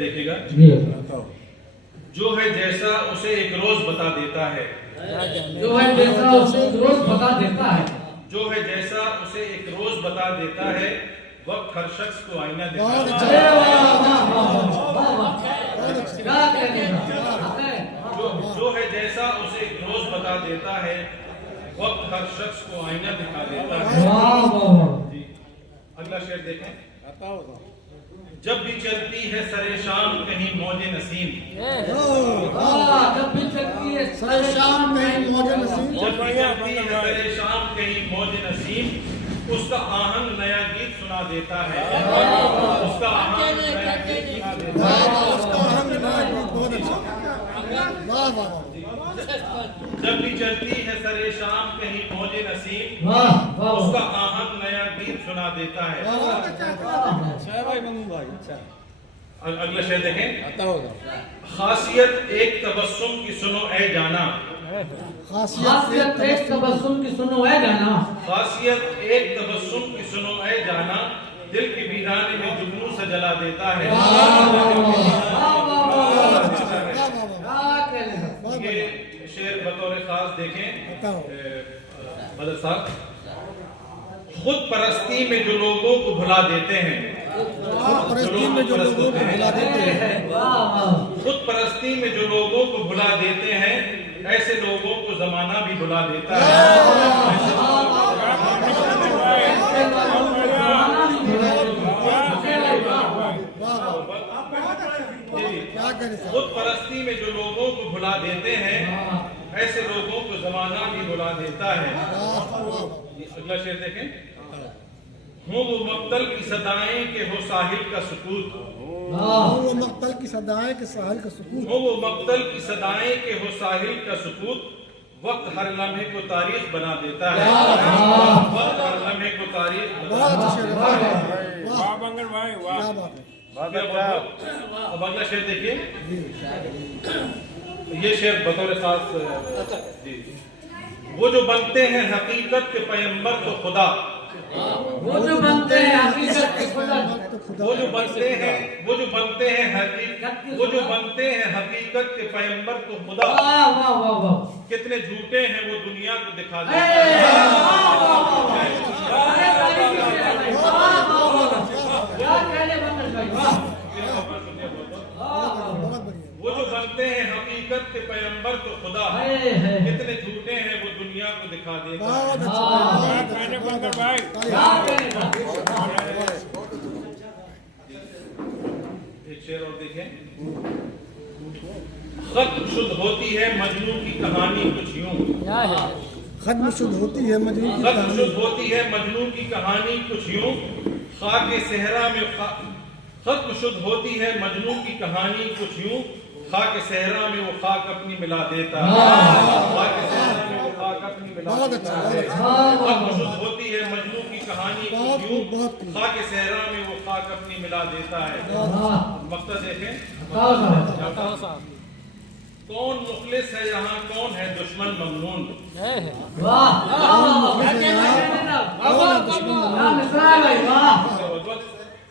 دیکھے گا جو ہے جیسا اسے ایک روز بتا دیتا ہے، جو ہے جیسا اسے ایک روز بتا دیتا ہے، جو ہے جیسا اسے ایک روز بتا دیتا ہے، وقت ہر شخص کو آئینہ دکھاتا ہے۔ جو ہے جیسا اسے ایک روز بتا دیتا ہے، وقت ہر شخص کو آئینہ دکھا دیتا ہے۔ جی اگلا شعر دیکھیں۔ جب بھی چلتی ہے سرے شام کہیں موج نسیم، جب بھی چلتی ہے سرے شام کہیں موج نسیم، جب بھی چلتی ہے سرے شام کہیں موج نسیم، اس کا آہنگ نیا گیت سنا دیتا ہے، اس کا آہنگ نیا گیت سنا دیتا ہے۔ جب بھی چلتی ہے سرے شام کہیں موج نسیم، اس کا آہنگ نیا گیت سنا دیتا ہے۔ اگلا شعر دیکھیں۔ خاصیت ایک تبسم کی سنو اے جانا، خاصیت ایک تبسم کی سنو اے جانا، خاصیت ایک تبسم کی سنو اے جانا، دل کی ویرانے میں جگنوں سے جلا دیتا ہے۔ یہ شعر بطور خاص دیکھیں مدد صاحب۔ خود پرستی میں جو لوگوں کو بھلا دیتے ہیں، خود پرستی میں جو لوگوں کو بھلا دیتے ہیں، خود پرستی میں جو لوگوں کو بھلا دیتے ہیں، ایسے لوگوں کو زمانہ بھی بھلا دیتا ہے۔ خود پرستی میں جو لوگوں کو بھلا دیتے ہیں، ایسے لوگوں کو زمانہ بھی بھلا دیتا ہے۔ اگلا شعر دیکھیں۔ ہوں وہ مقتل کی صدائیں کہ ہو ساحل کا سکوت، ہوں وہ مقتل کی صدائیں کہ ساحل کا سکوت، ہوں وہ مقتل کی صدائیں کہ ہو ساحل کا سکوت، وقت ہر لمحے کو تاریخ بنا دیتا ہے، وقت ہر لمحے کو تاریخ بنا دیتا ہے۔ اب اگلا شعر دیکھیے۔ یہ شعر بطور خاص جی۔ وہ جو بنتے ہیں حقیقت کے پیمبر تو خدا، وہ جو بنتے ہیں حقیقت کے خدا، وہ جو بنتے ہیں وہ جو بنتے ہیں حقیقت کے پیمبر تو خدا، کتنے جھوٹے ہیں وہ دنیا کو دکھا دیتے وہ جو بنتے ہیں حقیقت کے پیمبر تو خدا، کتنے جھوٹے ہیں وہ دنیا کو دکھا دیتا ہے۔ ایک شعر اور دیکھیں۔ ختم شد ہوتی ہے مجنوں کی کہانی کچھ یوں، ختم شد ہوتی ہے مجنوں کی ختم شد ہوتی ہے مجنوں کی کہانی کچھ یوں، خاک صحرا میں ختم شد ہوتی ہے مجنوں کی کہانی کچھ یوں، خاک صحرا میں وہ خاک اپنی ملا دیتا ہے، خاک صحرا میں وہ خاک اپنی ملا دیتا ہے۔ ختم شد ہوتی ہے مجنوں کی کہانی کچھ یوں، خاک صحرا میں وہ خاک اپنی ملا دیتا ہے۔ مقطع دیکھیں۔ کون مخلص ہے یہاں کون ہے دشمن ممنون،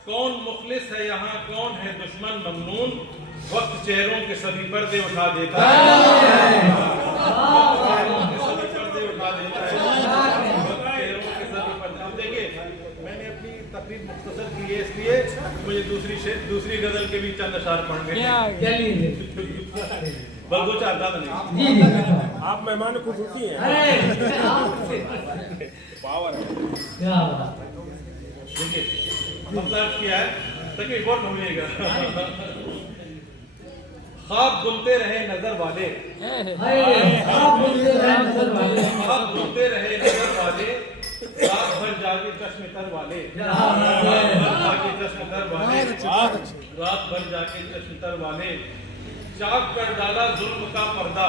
کون مخلص ہے یہاں کون ہے دشمن ممنون، وقت چہروں کے سبھی پردے اٹھا دیتا ہے، اب دیکھیے میں نے اپنی تقریر مختصر کی ہے اس لیے مجھے دوسری غزل کے بھی چند اشعار پڑھنے بس دو چار زیادہ نہیں۔ آپ مہمان خصوصی ہیں، پاور ہے۔ دیکھیے مطلب کیا ہے تقریر بہت ہوئے گا۔ خواب بنتے رہے نظر والے، خواب بنتے رہے نظر والے، رات بھر جاگے چشم تر والے، رات بھر جاگے چشم تر والے، چاک کر ڈالا ظلم کا پردہ،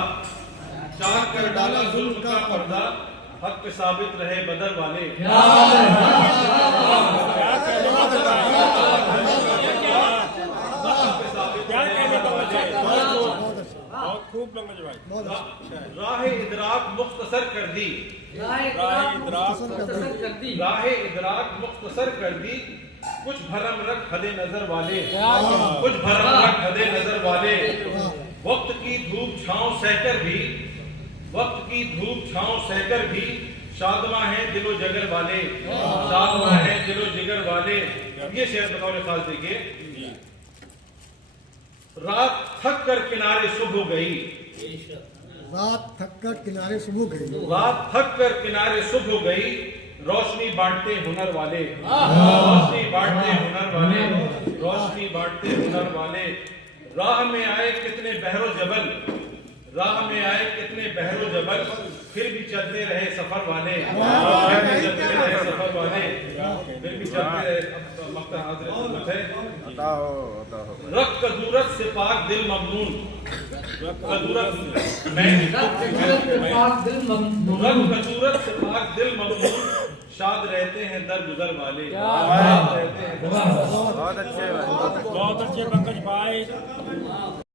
چاک کر ڈالا ظلم کا پردہ، حق پہ ثابت رہے بدر والے۔ راہ ادراک مختصر کر دی، راہ ادراک مختصر کر دی، کچھ بھرم رکھ حد نظر والے، کچھ بھرم رکھ حد نظر والے، وقت کی دھوپ چھاؤں سہ کر بھی، وقت کی دھوپ چھاؤں سہ کر بھی شادماں ہیں دل و جگر والے، شادماں ہیں دل و جگر والے۔ یہ شعر بطور خاص دیکھیے، رات تھک کر کنارے صبح گئی، رات تھک کر کنارے صبح گئی، رات تھک کر کنارے صبح گئی، روشنی بانٹتے ہنر والے، روشنی بانٹتے ہنر والے، روشنی بانٹتے ہنر والے۔ راہ میں آئے کتنے بحر و جبل، راہ میں آئے کتنے بحر و جبل، پھر بھی چلتے رہے سفر والے، پھر بھی چلتے رہے سفر والے، پھر بھی چلتے رہے۔ اب مقطع حاضر خدمت ہے۔ رکھ کدورت سے پاک دل ممنون، کدورت میں رکھ کدورت سے پاک دل ممنون، شاد رہتے ہیں در گزر والے، شاد رہتے ہیں در گزر والے۔ بہت اچھے پنکج بھائی۔